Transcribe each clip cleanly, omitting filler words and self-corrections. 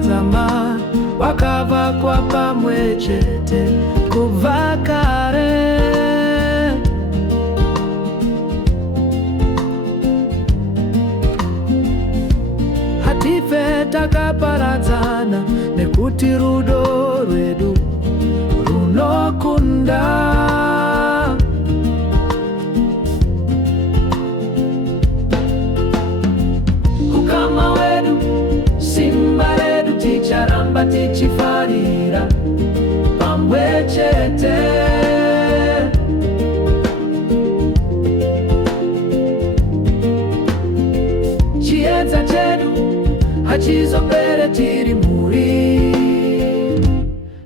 zamani wakava kwa pamwe chete kuva kare. Hatife takaparadzana nekuti rudo rwedu runokunda. Ukama wedu, simba redu, ticharamba tichifarira pamwe chete. Chiedza chedu hachizopere tiri muri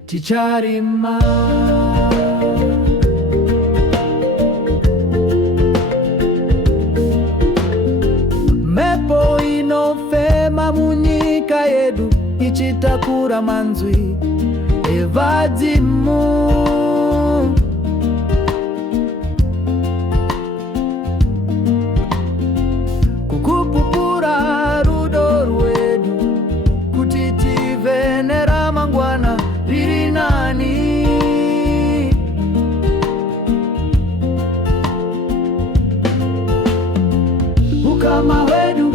ticharima. Mhepo inofema munyika yedu ichitakura manzwi evadzimu. Kukupupura rudo rwedu kuti tive neramangwana riri nani. Ukama wedu,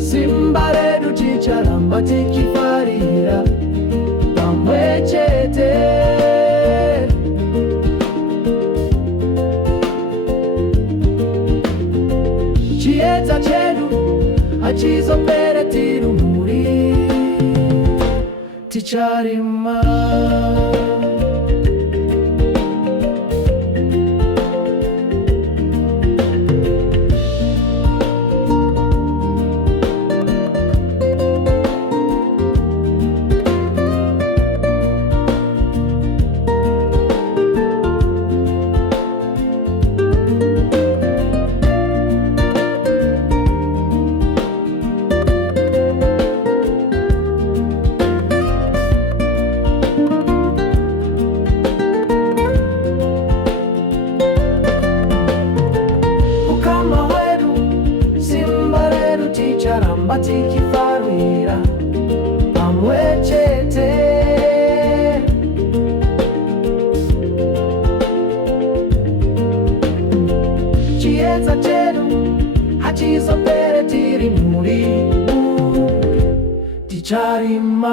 simba redu, ticharamba tichifarira pamwe chete. Chiedza chedu hachizopere tiri muri ticharima. Ticharamba tichifarira pamwe chete. Chiedza chedu hachizopere tiri muri ticharima.